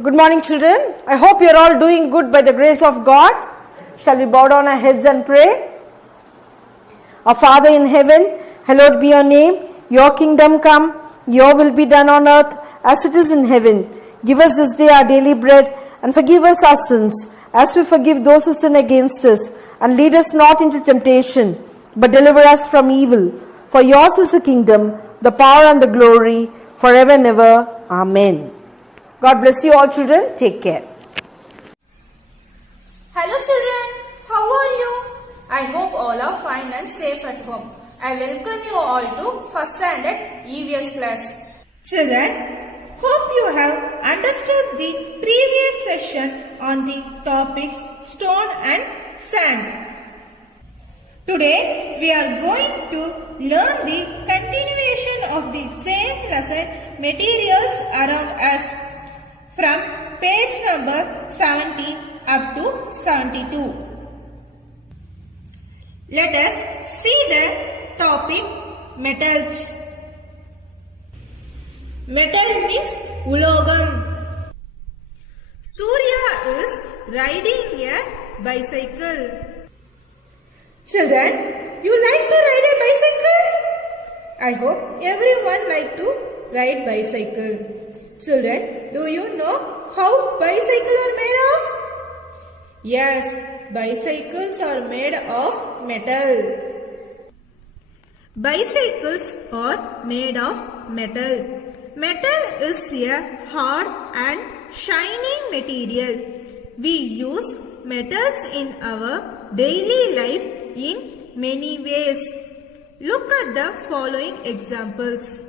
Good morning, children. I hope you are all doing good by the grace of God. Shall we bow down our heads and pray? Our Father in heaven, hallowed be your name. Your kingdom come, your will be done on earth as it is in heaven. Give us this day our daily bread and forgive us our sins as we forgive those who sin against us. And lead us not into temptation, but deliver us from evil. For yours is the kingdom, the power and the glory, forever and ever. Amen. God bless you all, children. Take care. Hello children, how are you? I hope all are fine and safe at home. I welcome you all to first standard EVS class. Children, hope you have understood the previous session on the topics stone and sand. Today we are going to learn the continuation of the same lesson, materials around us, from page number 70 up to 72. Let us see the topic metals. Metal means ulogam. Surya is riding a bicycle. Children, you like to ride a bicycle? I hope everyone like to ride bicycle. Children, do you know how bicycles are made of? Yes, bicycles are made of metal. Bicycles are made of metal. Metal is a hard and shining material. We use metals in our daily life in many ways. Look at the following examples.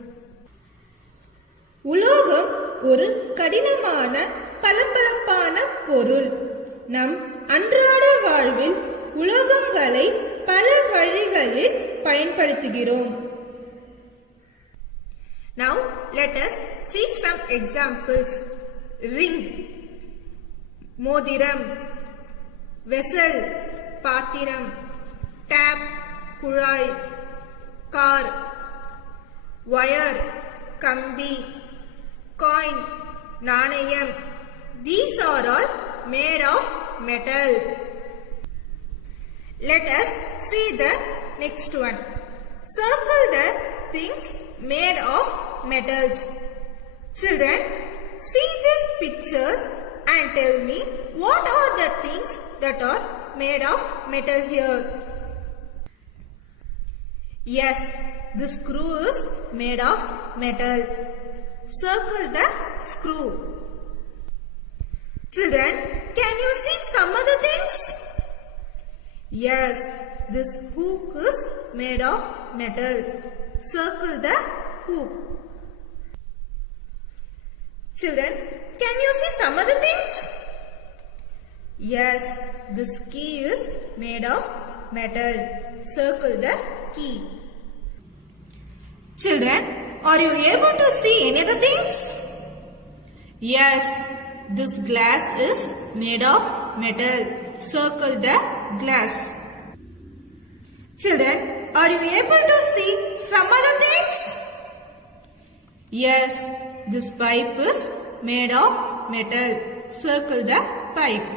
உலோகம் ஒரு கடினமான பளபளப்பான பொருள். நம் அன்றாட வாழ்வில் உலோகங்களை பல வழிகளில் பயன்படுத்துகிறோம். Now let us see some examples. Ring, மோதிரம், vessel, பாத்திரம், tap, குழாய், car, wire, கம்பி, coin, நாணயம். These are all made of metal. Let us see the next one. Circle the things made of metals. Children, see these pictures and tell me what are the things that are made of metal here. Yes, the screw is made of metal. Circle the screw. Children, can you see some other things? Yes, this hook is made of metal. Circle the hook. Children, can you see some other things? Yes, this key is made of metal. Circle the key. Children, are you able to see any other things? Yes, this glass is made of metal. Circle the glass. Children, are you able to see some other things? Yes, this pipe is made of metal. Circle the pipe.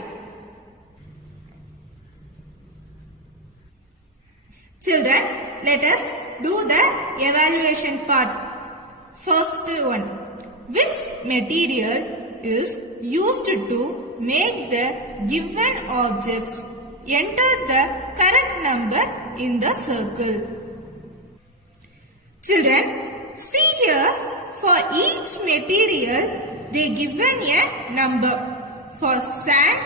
Children, let us do the evaluation part. First one. Which material is used to make the given objects enter the correct number in the circle? Children, see here, for each material they given a number. For sand,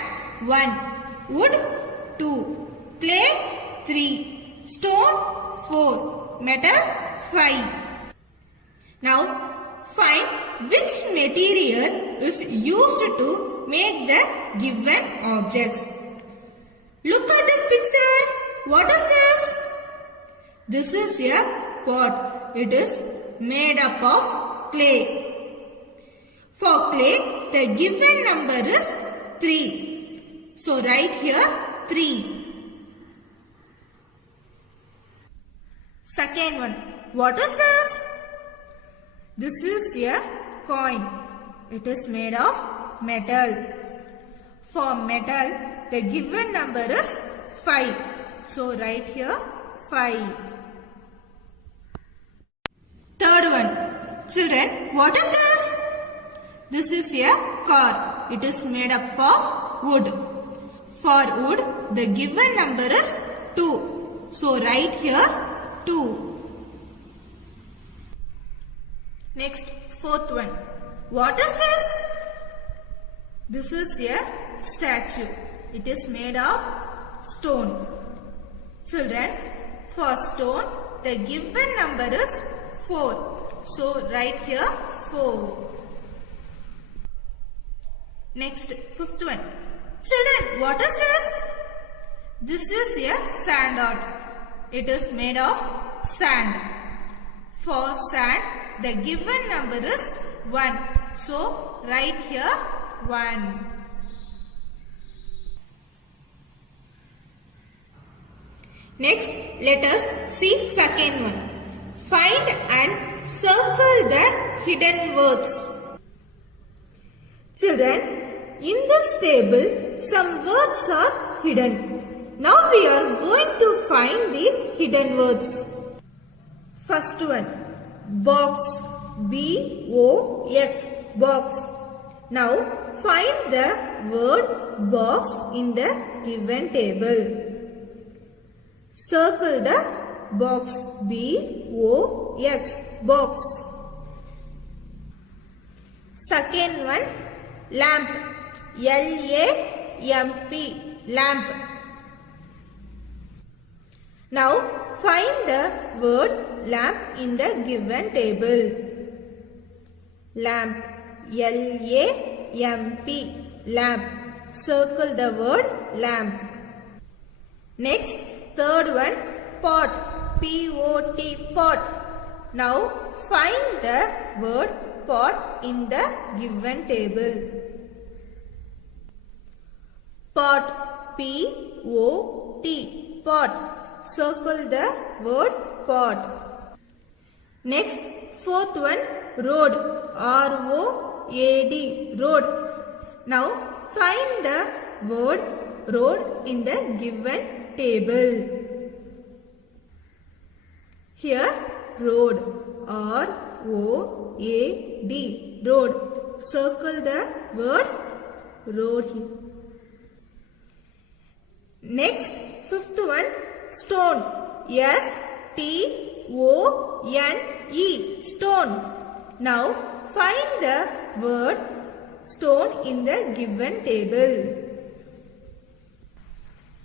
1. Wood, 2. Clay, 3. Stone, 4. Metal, 5. Now, find which material is used to make the given objects. Look at this picture. What is this? This is a pot. It is made up of clay. For clay, the given number is 3. So, write here 3. Second one. What is this? This is a coin. It is made of metal. For metal, the given number is 5. So write here 5. Third one. Children, what is this? This is a car. It is made up of wood. For wood, the given number is 2. So write here 2. Next, fourth one. What is this? This is a statue. It is made of stone. Children, for stone, the given number is 4. So write here 4. Next, fifth one. Children, what is this? This is a sand art. It is made of sand. For sand, the given number is 1. So write here 1. Next, let us see second one. Find and circle the hidden words. Children, in this table, some words are hidden. Now we are going to find the hidden words. First one, box, B-O-X, box. Now find the word box in the given table. Circle the box, B-O-X, box. Second one, lamp, L-A-M-P, lamp. Now find the word lamp in the given table. Lamp, L-A-M-P, lamp. Circle the word lamp. Next, third one, pot, P-O-T, pot. Now find the word pot in the given table. Pot, P-O-T, pot. Circle the word pot. Next, fourth one, road, R-O-A-D, road. Now find the word road in the given table. Here, road, R-O-A-D, road. Circle the word road here. Next, fifth one, stone, S-T-O-N-E, stone. Now find the word stone in the given table.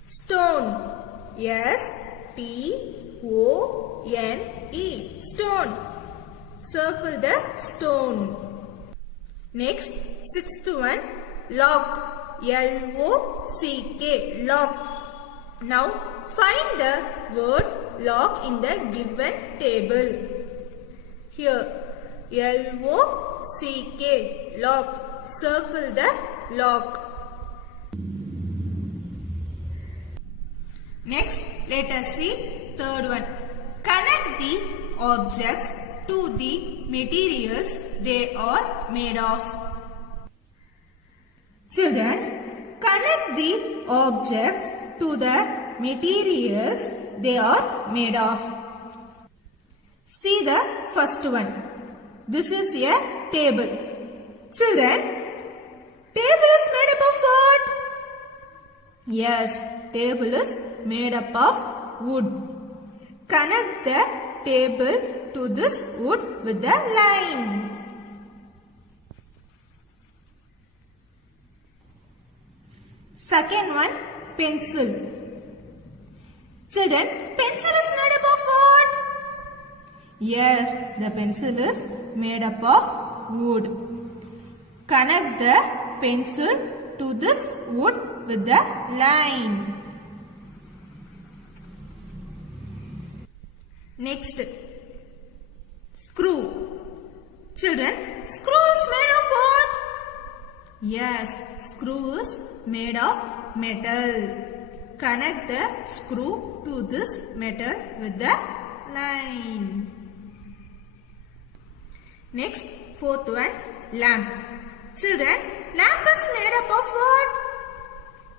Stone, S-T-O-N-E, stone. Circle the stone. Next, sixth one, lock, L-O-C-K, lock. Now find the word lock in the given table. Here, L-O-C-K, lock. Circle the lock. Next, let us see third one. Connect the objects to the materials they are made of. Children, connect the objects to the materials they are made of. See the first one. This is a table. Children, table is made up of what? Yes, table is made up of wood. Connect the table to this wood with a line. Second one, pencil. Children, pencil is made up of what? Yes, the pencil is made up of wood. Connect the pencil to this wood with the line. Next, screw. Children, screw is made of what? Yes, screw is made of metal. Connect the screw to this metal with the line. Next, fourth one, lamp. Children, lamp is made up of what?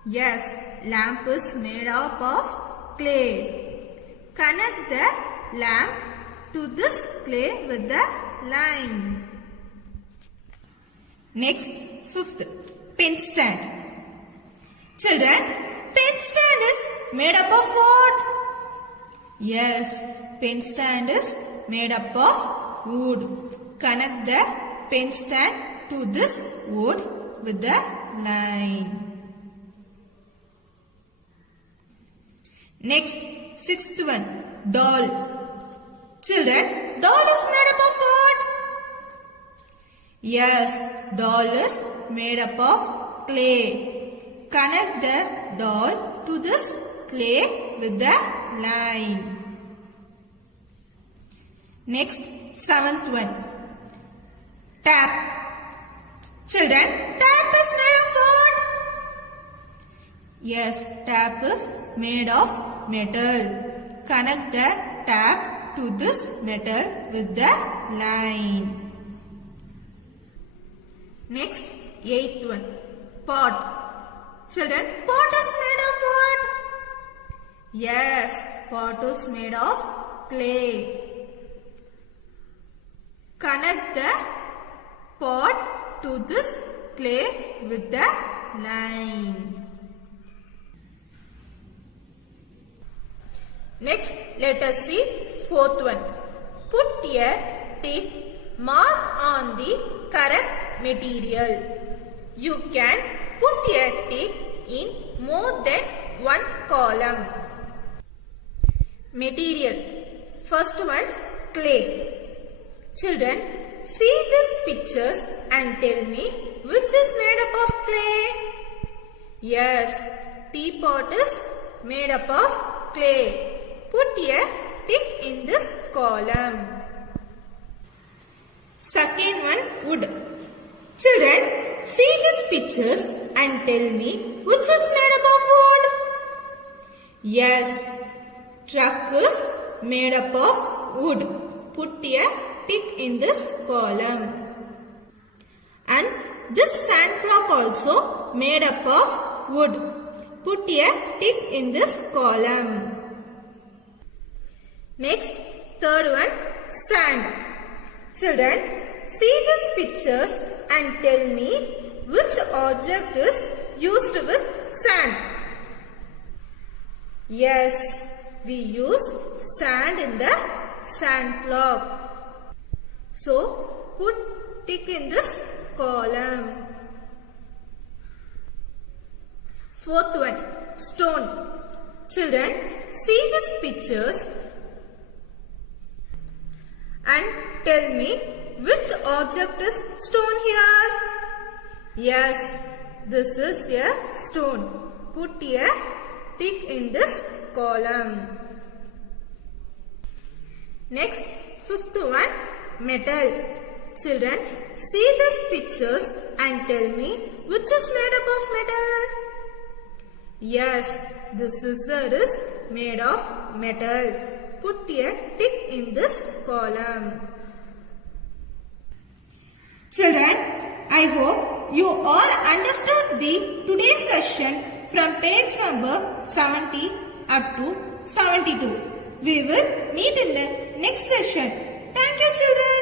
Yes, lamp is made up of clay. Connect the lamp to this clay with the line. Next, fifth, pen stand. Children, pen stand is made up of what? Yes, pen stand is made up of wood. Connect the pen stand to this wood with the line. Next, sixth one, doll. Children, doll is made up of what? Yes, doll is made up of clay. Connect the doll to this clay with the line. Next, seventh one, tap. Children, tap is made of what? Yes, tap is made of metal. Connect the tap to this metal with the line. Next, eighth one, pot. Children, pot is made of what? Yes, pot is made of clay. Connect the pot to this clay with the line. Next, let us see fourth one. Put a tick mark on the correct material. You can put a tick in more than one column. Material. First one, clay. Children, see these pictures and tell me which is made up of clay. Yes, teapot is made up of clay. Put a tick in this column. Second one, wood. Children, see these pictures and tell me which is made up of wood. Yes, truck is made up of wood. Put a tick in this column. And this sand clock also made up of wood. Put a tick in this column. Next, third one, sand. Children, see these pictures and tell me which object is used with sand. Yes, we use sand in the sand clock. So, put tick in this column. Fourth one, stone. Children, see these pictures and tell me which object is stone here. Yes, this is a stone. Put a tick in this column. Next, fifth one, metal. Children, see these pictures and tell me which is made up of metal. Yes, the scissor is made of metal. Put a tick in this column. Children, I hope you all understood the today's session from page number 70 up to 72. We will meet in the next session. Thank you, children.